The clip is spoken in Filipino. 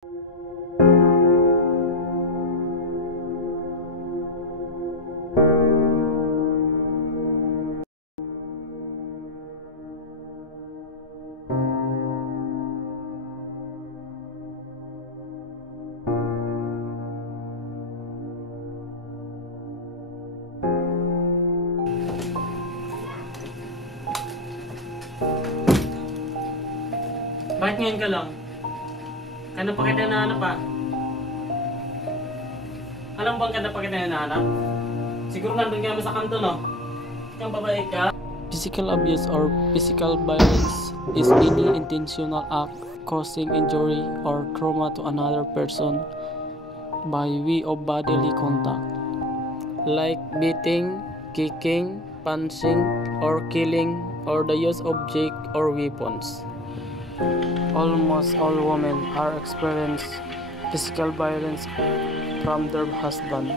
Bakit ngayon ka lang? Kano pa kita hinahanap pa? Alam bang kano pa kita hinahanap? Siguro nandun ka mo sa kanto, no? Kang babae ka? Physical abuse or physical violence is any intentional act causing injury or trauma to another person by way of bodily contact, like beating, kicking, punching, or killing, or the use of object or weapons. Almost all women are experience physical violence from their husband.